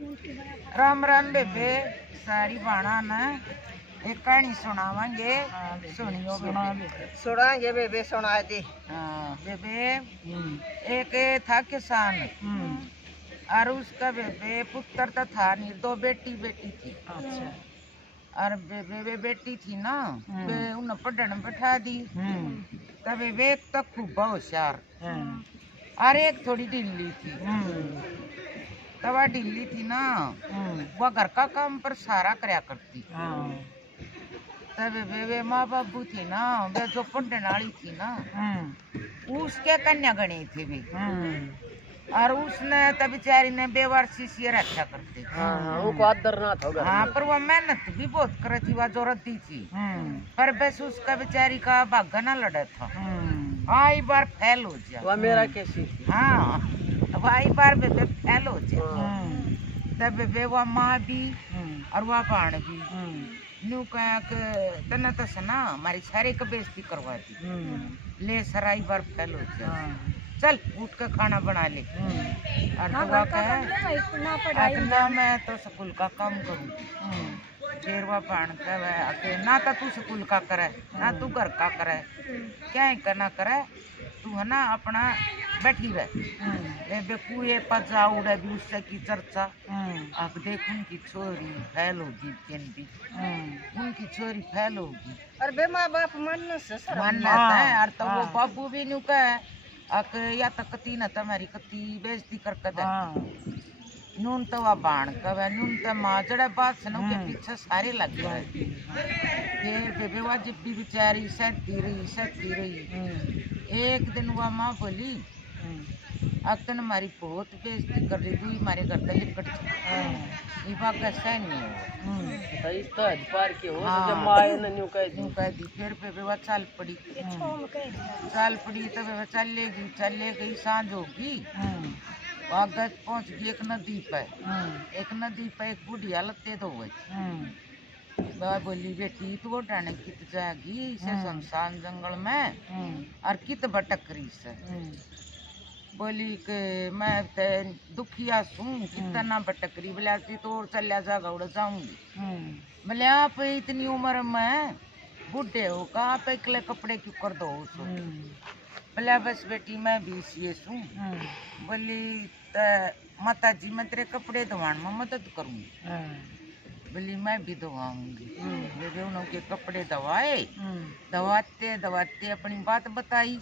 राम राम बेबे। सारी बाणा न एक कहानी सुनावांगे। सुनियो बेबे। सुनाएंगे बेबे, सुना दे। हाँ बेबे, एक था किसान और उसका बेबे पुत्र तो था नहीं, दो बेटी बेटी थी। अच्छा। और बेबे बेटी थी ना, वे उन्हें पढ़ने बैठा दी। तब बेबे एक तो खूब होशियार और एक थोड़ी ढीली थी। तब वह ढीली थी ना, वह घर का काम पर सारा करया करती। तब वे माँ बाबू थी ना, वे जो पढ़ने वाली थी ना, उसके कन्या गणी थी भी। और उसने तब बेचारी ने बेवारसी सी रखा करती। उनको आदर ना था। हाँ, पर वो मेहनत भी बहुत करे थी, वह जो रद्दी थी। पर बस उसका बेचारी का भाग्य ना लड़ा था। आई बार फेल हो गया। वह मेरा कैसी थी? हाँ, आई बार बेबे फेल हो गया। तब बेबे वह माँ भी और वह बाण भी न्यू कहा कि तना तस ना हमारी सारे का बेइज्जती करवा दी। ले सराई बार फेल हो गया, चल उठ के खाना बना ले। और तो वह कहे ना मैं तो स्कूल का काम करूँगी। फिर वह बाण कहे ना तो तू स्कूल का करे ना तू घर का करे, क्या है करना करे, तू है ना अपना बैठी रहे। बेकू ये पचा उड़े भी उससे की चर्चा। अब देख उनकी छोरी फैल होगी, भी उनकी छोरी फैल होगी। और बे माँ बाप मानना से है। और तो वो बाबू भी न्यू कहे अक या तो कती न तुम्हारी कती बेइज्जती करके दे। नून तो वह बाण कवे नून तो माँ जड़े बात से के पीछे सारे लग गए। फिर बेबे वह जब भी बेचारी सहती रही। एक दिन वह माँ बोली अक्तन हमारी बहुत बेइज्जती कर रही तू हमारे घर तक लिपट ये बात कैसा नहीं हो इस तो पार के हो। हाँ, जब माँ ने न्यू कह दी। फिर बेबे वह चाल पड़ी तो बेबे चले गई सांझ होगी। आगे पहुंच गई एक नदी पे। एक बुढ़िया लत्ते धो गई। वह बोली बेटी तू डाने कित जाएगी से शमशान जंगल में और कित भटक रही से। बोली के मैं ते दुखिया सूं कितना भटक रही। बोले तो और चलिया जागा उड़ जाऊंगी। बोले आप इतनी उम्र में बूढ़े हो का आप अकेले कपड़े क्यों कर दो उसको। बोले बस बेटी मैं भी ये सूं। बोली माता जी मैं तेरे कपड़े धोवान में मदद करूंगी। बोली मैं भी धोवाऊंगी। वे उनके कपड़े धवाते अपनी बात बताई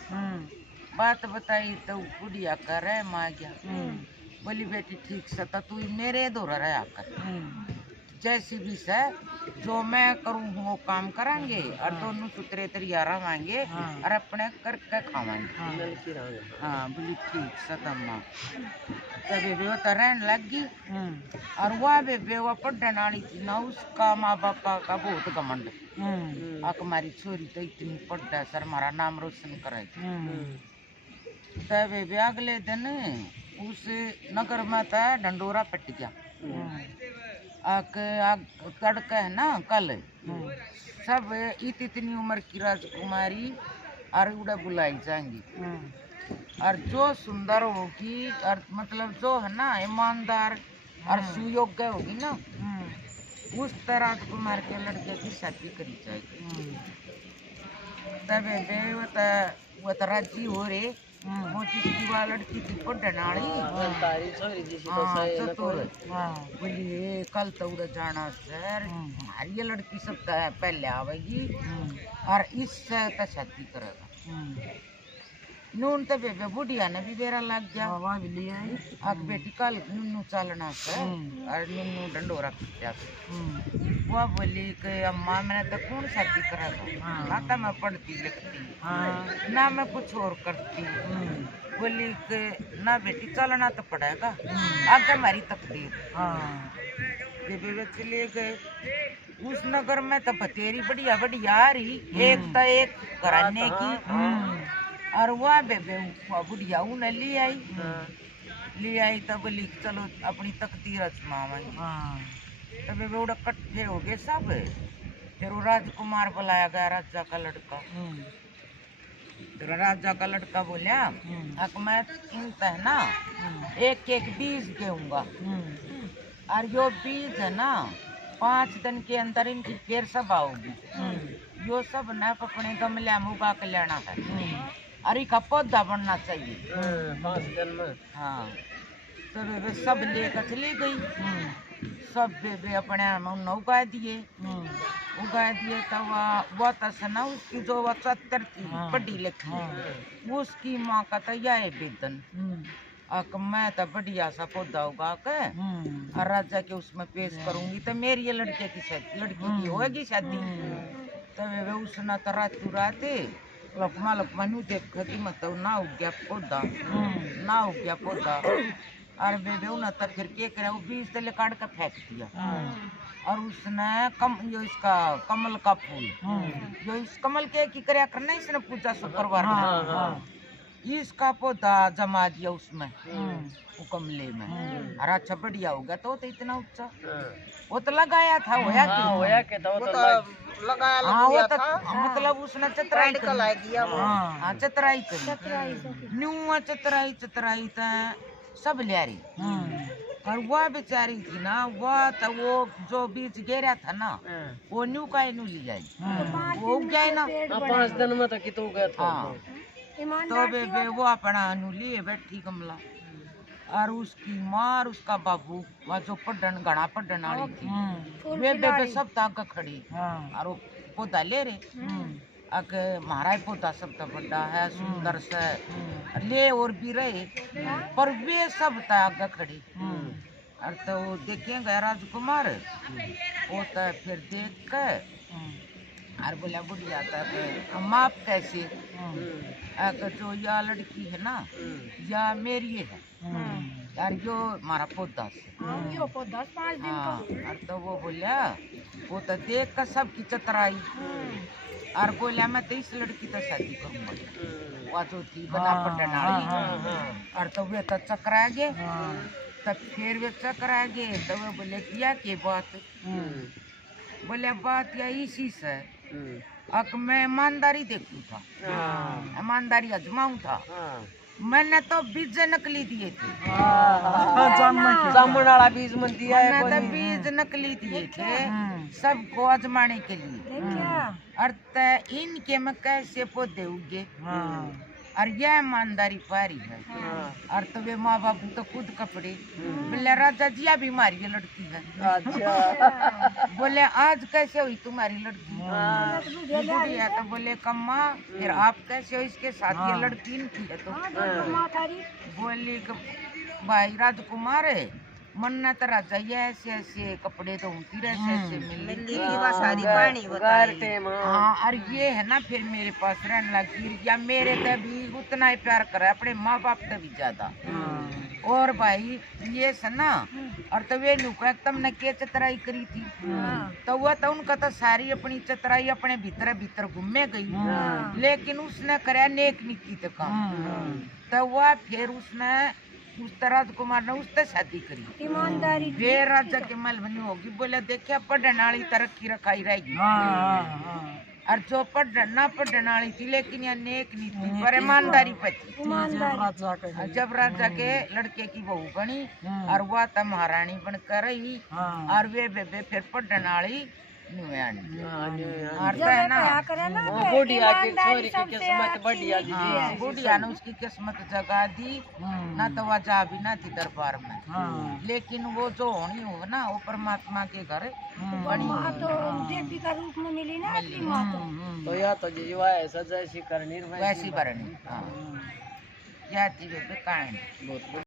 तो बुढ़िया करे माँ गया। बोली बेटी ठीक से तो तू मेरे दौरा रहा कर जैसी भी से जो मैं करूँ वो काम करांगे और दोनों सुतरे तरिया रहेंगे और अपने करके खावांगे। हाँ बोली ठीक से तम्मा। तब बेबे तो रहने लगी। और वह बेबे वह पढ़ने वाली थी ना, उसका माँ बापा का बहुत घमंड। हमारी छोरी तो इतनी पढ़ा सर हमारा नाम रोशन करेगी। तब बेबे अगले दिन उस नगर में था ढंडोरा पट गया। तड़का है ना कल सब इतनी उम्र की राजकुमारी और उड़ा बुलाई जाएंगी। और जो सुंदर होगी और मतलब जो है ना ईमानदार और सुयोग्य होगी ना, उस तरह राजकुमार के लड़के की शादी करी जाएगी। तब वो तो राजी हो रहे। वो जिसकी वह लड़की थी पढ़नाड़ी बोलिए कल तो उड़ जाना सर हमारी ये लड़की सब पहले आवेगी और इससे तो शादी करेगा। नून तो बेबे बुढ़िया ने भी बेरा लग गया। अब बेटी कल नूनू चलना से और नूनू ढंडोरा खिंचा। वह बोली कि अम्मा मैंने तो कौन शादी करेगा, ना तो मैं पढ़ती लिखती ना मैं कुछ और करती। बोली कि ना बेटी चलना तो पड़ेगा आगे हमारी तकदीर। बेबे चले गए उस नगर में तो बतेरी बढ़िया आ रही एक तो एक घराने की। और वह बेबे बुढ़िया उन्हें ले आई तो बोली चलो अपनी तकदीर आजमाएंगे। तो बेबे उड़ा इकट्ठे हो गए सब। फिर वो राजकुमार बुलाया गया राजा का लड़का। फिर राजा का लड़का बोलिया मैं इनता है ना एक बीज दूंगा और यो बीज है ना 5 दिन के अंदर इनकी फिर सब आओगी। यो सब ना अपने गमले में उगा के लेना है। अरे का पौधा बनना चाहिए। 5 दिन में। हाँ तो वे सब लेकर चली गई। सब वे अपने में उगा दिए। तो वो तसना उसकी जो वो 70 थी बड़ी लिखी उसकी माँ का तो यह वेतन। मैं तो बढ़िया सा पौधा उगा के और राजा के उसमें पेश करूंगी तो मेरी ये लड़के की शादी लड़की की होगी शादी। तो वे उसने तो रातों रात लकमा नू देख कि मतलब ना उग गया पौधा और वे उन्हें तो फिर क्या करे वो बीज तले काट के फेंक दिया। और उसने यो इसका कमल का फूल जो इस कमल के की करे करना इसने पूजा शुक्रवार में इसका पौधा जमा दिया उसमें वो कमले में। और अच्छा बढ़िया हो गया तो इतना ऊंचा वो तो लगाया था होया के तो लगाया वो तो मतलब उसने चतराई दिया। हाँ चतराई चतराई सब ले रही। और वह बेचारी थी ना वो जो बीज गिरा था ना वो न्यू का न्यू ले जाए वो उग जाए ना 5 दिन में तो कितो गया था। तो वे वो अपना न्यू लिए बैठी कमला और उसकी माँ और उसका बाबू वह जो घना पढ़न वाली थी वे सब ताक खड़ी और वो पौधा ले रहे आके महाराज पौधा सब तो बड़ा है सुंदर से ले और भी रहे पर वे सब आगे खड़ी। और तो वो देखेंगे राजकुमार वो तो फिर देख के और बोला बुढ़िया तक हम आप कैसे जो या लड़की है ना या मेरी है यार यो हमारा पौधा से और तो वो बोला वो तो देख कर सबकी चतराई और बोला मैं तो इस लड़की तो शादी करूंगा वो जो थी बना पढ़ने और तो वे तो चकरा गए तब फिर वे चकरा गए तो वो बोले किया के बात बोले बात या इसी से अब मैं ईमानदारी देखूं था ईमानदारी आजमाऊं था। मैंने तो बीज नकली दिए थे जामुन वाला बीज मन दिया है मैंने तो बीज नकली दिए थे सबको आजमाने के लिए। और इनके में कैसे पौधे उगे और यह ईमानदारी पारी है। और तो वे माँ बाप तो खुद कपड़े बोले राजा जी अभी हमारी लड़की है। अच्छा बोले आज कैसे हुई तुम्हारी लड़की बुढ़िया तो बोले कम्मा फिर आप कैसे हो इसके साथ ये लड़की इनकी है। तो बोली भाई राजकुमार है मन्ना तो राजा ये ऐसे ऐसे कपड़े तो उनकी ऐसे ऐसे मिलती हाँ और ये है ना फिर मेरे पास रहने लगी या मेरे तो भी उतना ही प्यार करे अपने माँ बाप से भी ज्यादा। और भाई ये सना और तो वे नुका तुमने क्या चतराई करी थी तो वह तो उनका तो सारी अपनी चतराई अपने भीतर भीतर घूमे गई लेकिन उसने कराया नेक नीति तक काम। तो वह फिर उसने उस राजकुमार ने उससे शादी करी ईमानदारी वे राजा के मल बनी होगी बोले देखिए पढ़ने वाली तरक्की रखाई रहेगी और जो ना पढ़ने वाली थी लेकिन यहाँ नेक नीति पर ईमानदारी पे थी। जब राजा के लड़के की बहू बनी और वह तो महारानी बनकर रही और वे बेबे फिर पढ़ने वाली बुढ़िया की छोरी की किस्मत बढ़िया बुढ़िया ने उसकी किस्मत जगा दी ना तो वह जा भी ना थी दरबार में लेकिन वो जो होनी हो ना वो परमात्मा के घर बनी देवी का रूप में मिली ना तो या तो जो ऐसा जैसी करनी वैसी करनी या थी कहानी।